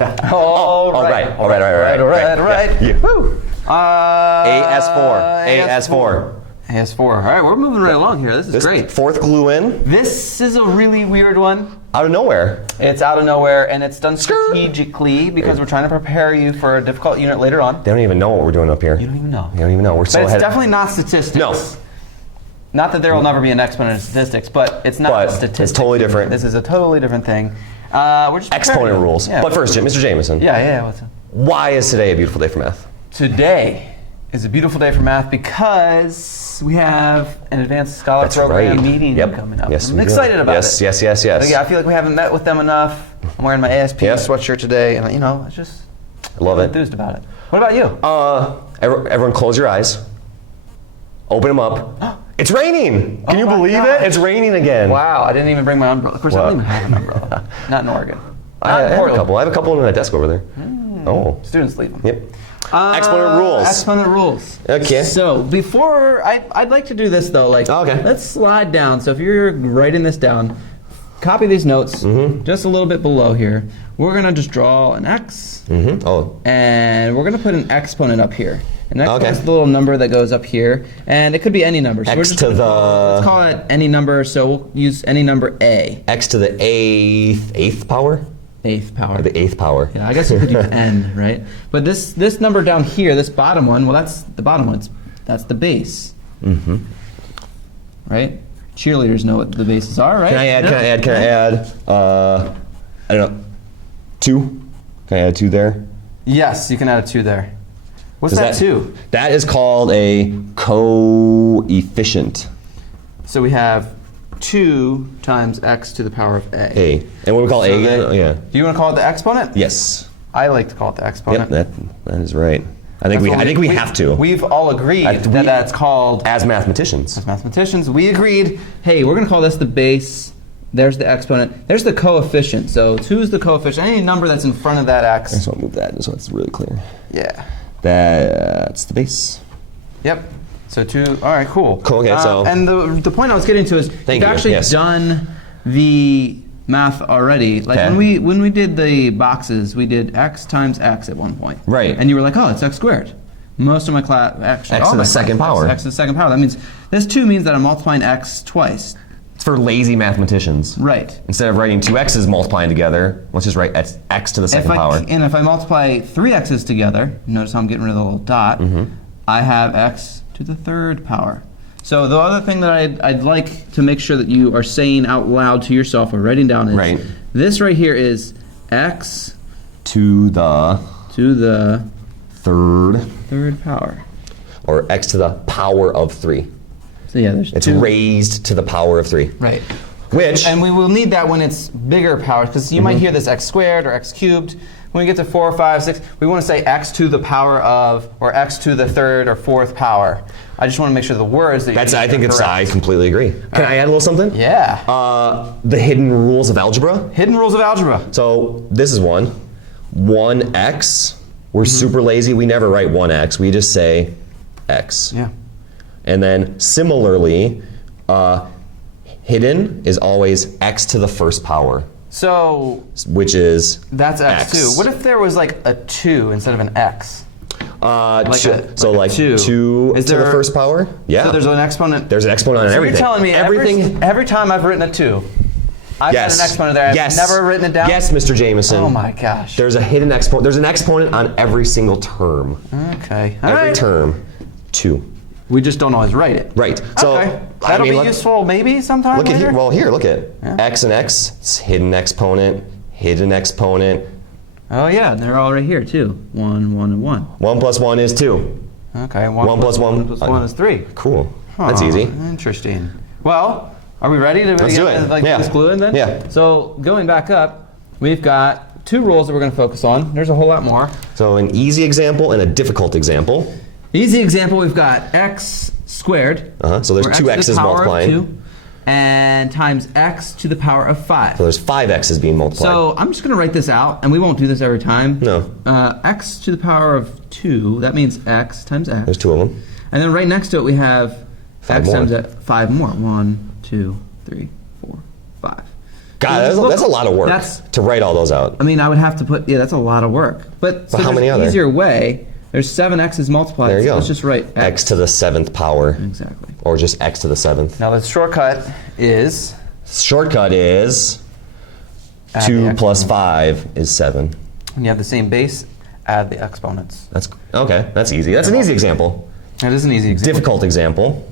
All right. Yeah. Woo. AS4. AS4. All right, we're moving right along here. This is great. Fourth glue in. This is a really weird one. Out of nowhere. It's out of nowhere, and it's done strategically because we're trying to prepare you for a difficult unit later on. They don't even know what we're doing up here. You don't even know. They don't even know. We're so But ahead. it's definitely not statistics. No. Not that there will never be an exponent in statistics, but it's not statistics. It's totally different. This is a totally different thing. We're just Exponent rules. Yeah. But first, Mr. Jameson. Yeah, what's up? Why is today a beautiful day for math? Today is a beautiful day for math because we have an advanced scholar program meeting coming up. Yes, I'm excited about it. Yes. Yeah, I feel like we haven't met with them enough. I'm wearing my ASP sweatshirt today, and I just love it. Enthused about it. What about you? Everyone close your eyes. Open them up. It's raining! Can you believe it? It's raining again. Wow, I didn't even bring my umbrella. Of course, I don't even have an umbrella. Not in Oregon. I have a couple. I have a couple on my desk over there. Oh. Students leave them. Yep. Exponent rules. Exponent rules. Okay. So before, I'd like to do this though. Let's slide down. So if you're writing this down, copy these notes just a little bit below here. We're gonna just draw an X, and we're gonna put an exponent up here. And that's the little number that goes up here, and it could be any number. So X to the. Let's call it any number. So we'll use any number A. X to the eighth power. Eighth power. Or the eighth power. Yeah, I guess you could use n, right? But this number down here, this bottom one, well, that's the bottom one. That's the base. Right? Cheerleaders know what the bases are, right? Can I add? I don't know. 2. Can I add 2 there? Yes, you can add a 2 there. What's that 2? That is called a coefficient. So we have 2 times x to the power of a. And what do we call a again? Do you want to call it the exponent? Yes. I like to call it the exponent. Yep, that is right. I think we have to. We've all agreed that that's called... As mathematicians. As mathematicians, we agreed, hey, we're going to call this the base. There's the exponent. There's the coefficient. So 2 is the coefficient. Any number that's in front of that x. I just want to move that just so it's really clear. Yeah. That's the base. Yep. So 2. All right, cool. Cool, okay, so... And the point I was getting to is you've actually done the math already. Like when we did the boxes, we did x times x at one point. Right. And you were like, oh, it's x squared. Most of my class, actually, x to the second power. X to the second power. That means this 2 means that I'm multiplying x twice. It's for lazy mathematicians. Right. Instead of writing 2 x's multiplying together, let's just write x to the second power. And if I multiply 3 x's together, notice how I'm getting rid of the little dot, I have x to the 3rd power. So the other thing that I'd like to make sure that you are saying out loud to yourself or writing down is this right here is x to the 3rd power. Or x to the power of 3. So yeah, there's it's raised to the power of 3. Right. Which and we will need that when it's bigger powers, because you might hear this x squared or x cubed. When we get to 4, 5, 6, we want to say x to the power of, or x to the 3rd or 4th power. I just want to make sure the words that you use are correct. I completely agree. Can I add a little something? Yeah. The hidden rules of algebra. Hidden rules of algebra. So this is one. 1x. We're super lazy. We never write 1x. We just say x. Yeah. And then similarly, hidden is always x to the 1st power. So which is that's x2. What if there was like a 2 instead of an x? 2 to the 1st power? Yeah. So there's an exponent. There's an exponent on everything. So you're telling me every time I've written a 2, I've got an exponent there. I've never written it down? Yes, Mr. Jameson. Oh my gosh. There's a hidden exponent. There's an exponent on every single term. Okay. Every term. 2. We just don't always write it. Right. So that'll be useful maybe sometime later. Here. Well, here, look at x and x. It's hidden exponent, hidden exponent. Oh yeah, they're all right here too. 1, 1, and 1. 1 plus 1 is 2. Okay. 1 plus 1 is 3. Cool. That's easy. Interesting. Well, are we ready to Let's do it. put this glue in then? Yeah. So going back up, we've got 2 rules that we're going to focus on. There's a whole lot more. So an easy example and a difficult example. Easy example, we've got x squared. So there's 2 x's multiplying. 2, and times x to the power of 5. So there's 5 x's being multiplied. So I'm just going to write this out, and we won't do this every time. No. X to the power of 2, that means x times x. There's 2 of them. And then right next to it we have 5 x more. times 5 more. 1, 2, 3, 4, 5. God, that's a lot of work to write all those out. I mean, I would have to put, yeah, that's a lot of work. But so how many there's other? an easier way. There's 7 x's multiplied. There you go. Let's just write x to the 7th power. Exactly. Or just x to the 7th. Now the shortcut is? Shortcut is 2 plus 5 is 7. When you have the same base, add the exponents. That's okay. That's easy. That's an easy example. That is an easy example. Difficult example.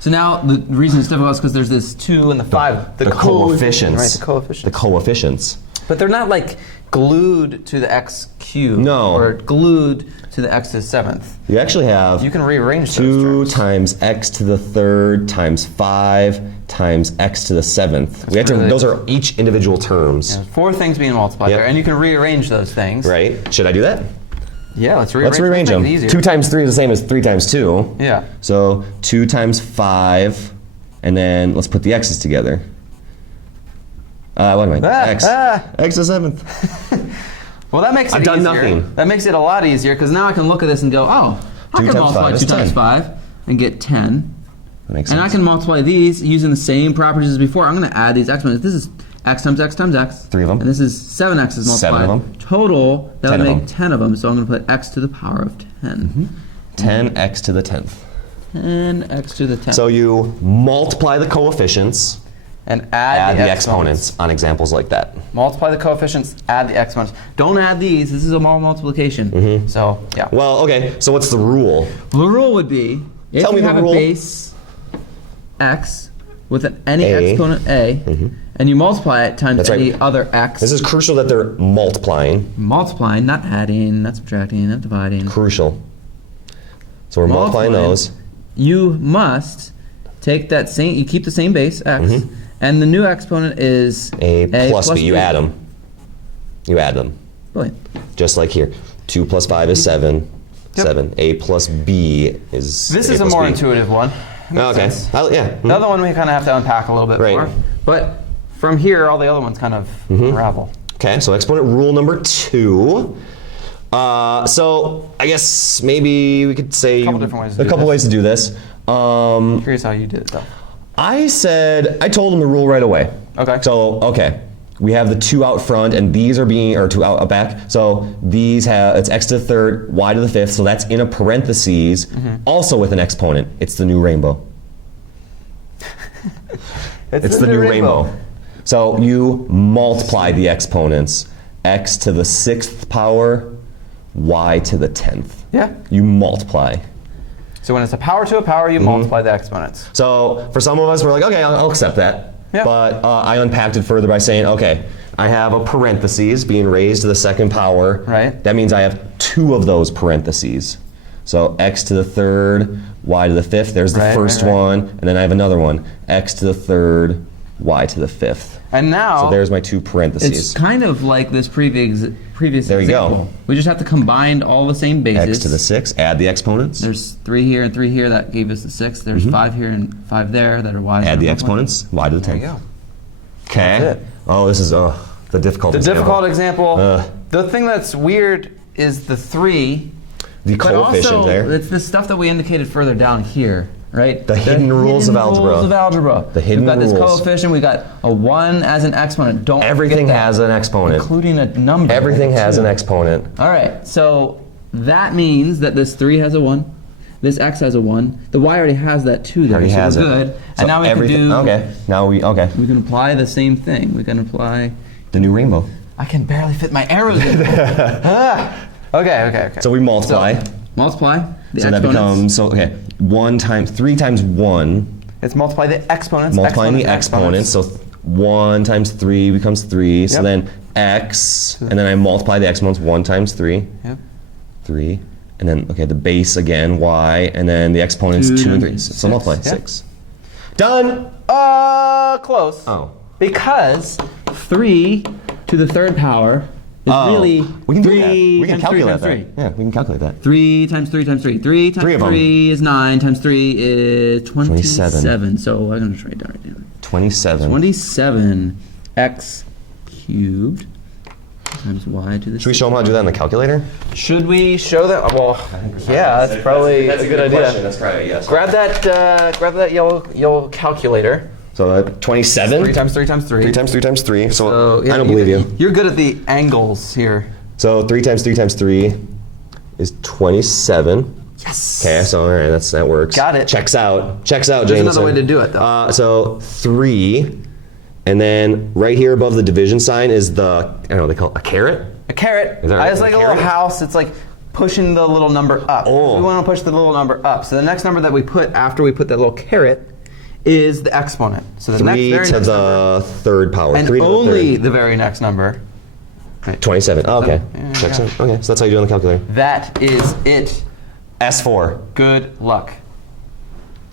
So now the reason it's difficult is because there's this 2 and the 5. The coefficients. Right, the coefficients. The coefficients. But they're not like glued to the x cubed. No. Or glued to the x to the 7th. You actually have You can rearrange 2 those terms. times x to the 3rd times 5 times x to the 7th. We have to, those are each individual terms. Yeah, 4 things being multiplied Yep. there, and you can rearrange those things. Right? Should I do that? Yeah, let's rearrange. Let's rearrange them. 2 times 3 is the same as 3 times 2. Yeah. So 2 times 5, and then let's put the x's together. What am I? X. X to the 7th. Well, that makes it I've done easier. nothing. That makes it a lot easier because now I can look at this and go, oh, I 2 can times multiply 5 is 2 times 10. 5 and get 10. That makes And sense. I can multiply these using the same properties as before. I'm going to add these exponents. This is x times x times x. 3 of them. And this is 7 x's multiplied. 7 of them. Total, that 10 would of make them. 10 of them. So I'm going to put x to the power of 10. 10x to the 10th. 10x to the 10th. So you multiply the coefficients, and add the exponents on examples like that. Multiply the coefficients, add the exponents. Don't add these. This is a multiplication. So, yeah. Well, okay, so what's the rule? The rule would be, if Tell me you the have a rule. base x with any A. exponent a, and you multiply it times That's any right. other x, This is crucial that they're multiplying. multiplying, not adding, not subtracting, not dividing. Crucial. So we're multiplying those. You must take that same, you keep the same base, x, and the new exponent is A plus B. You add them. You add them. Brilliant. Just like here. 2 plus 5 is 7. Yep. 7. A plus B is This A is a plus more B. intuitive one. Makes Okay. sense. Yeah. The other one we kind of have to unpack a little bit Right. more. But from here, all the other ones kind of unravel. Okay, so exponent rule number 2. So I guess maybe we could say A couple different ways to a do couple this. ways to do this. Curious how you did it, though. I told them the rule right away. Okay. So, okay, we have the 2 out front, and these are being, or 2 out back. So these have, it's x to the 3rd, y to the 5th, so that's in a parentheses, also with an exponent. It's the new rainbow. It's the new rainbow. So you multiply the exponents. X to the 6th power, y to the 10th. Yeah. You multiply. So when it's a power to a power, you multiply the exponents. So for some of us, we're like, okay, I'll accept that. Yeah. But I unpacked it further by saying, okay, I have a parentheses being raised to the 2nd power. Right. That means I have 2 of those parentheses. So x to the 3rd, y to the 5th. There's the first one, and then I have another one. X to the 3rd, y to the 5th. And now, So there's my 2 parentheses. it's kind of like this previous There you go. example. We just have to combine all the same bases. X to the 6, add the exponents. There's 3 here and 3 here. That gave us the 6. There's 5 here and 5 there that are y. Add the exponents, y to the 10th. There you go. Okay. That's it. Oh, this is the difficult The example. difficult example. The thing that's weird is the 3. The But coefficient also, there. it's the stuff that we indicated further down here, right? The hidden rules of algebra. Rules of algebra. The hidden We've got this rules. coefficient. We've got a 1 as an exponent. Don't Everything forget that, has an exponent. including a number. Everything has an exponent. All right, so that means that this 3 has a 1. This x has a 1. The y already has that 2 there, Already so has we're it. good. So And now we can everything- do. Okay. Now we We can apply the same thing. We can apply. the new rainbow. I can barely fit my arrows in. Okay. So we multiply. So, multiply the So that exponents. becomes 3 times 1. It's multiply the exponents. Multiplying the exponents. So 1 times 3 becomes 3. So Yep. then x, and then I multiply the exponents 1 times 3. Yep. 3. And then, okay, the base again, y, and then the exponents 2 and 3. So Six, multiply, yeah. 6. Done! Close. Oh. Because 3 to the 3rd power is really we can do 3 that. We can times 3 calculate times that. 3. Yeah, we can calculate that. 3 times 3 times 3. 3 times 3 of 'em. 3 is 9 times 3 is 27. 27. So I'm going to just write that right down. 27. 27 x cubed times y to the Should we show them how to do that in the calculator? Should we show that? Well, yeah, that's probably a good idea. That's probably a yes. Grab that yellow calculator. So 27. 3 times 3 times 3. 3 times 3 times 3. So yeah, I don't believe you. You're good at the angles here. So 3 times 3 times 3 is 27. Yes. Okay, so all right, that works. Got it. Checks out. Checks out, There's Jameson. another way to do it, though. So 3, and then right here above the division sign is the, I don't know, they call it a caret? A caret. Is that right? It's like a little house. It's like pushing the little number up. Oh. We want to push the little number up. So the next number that we put after we put that little caret is the exponent. So the 3 very to next the number, third power. and 3 to only the the very next number. third. 27. Oh, okay. Yeah, Checks yeah. out. Okay, so that's how you do it on the calculator. That is it. S-4. Good luck.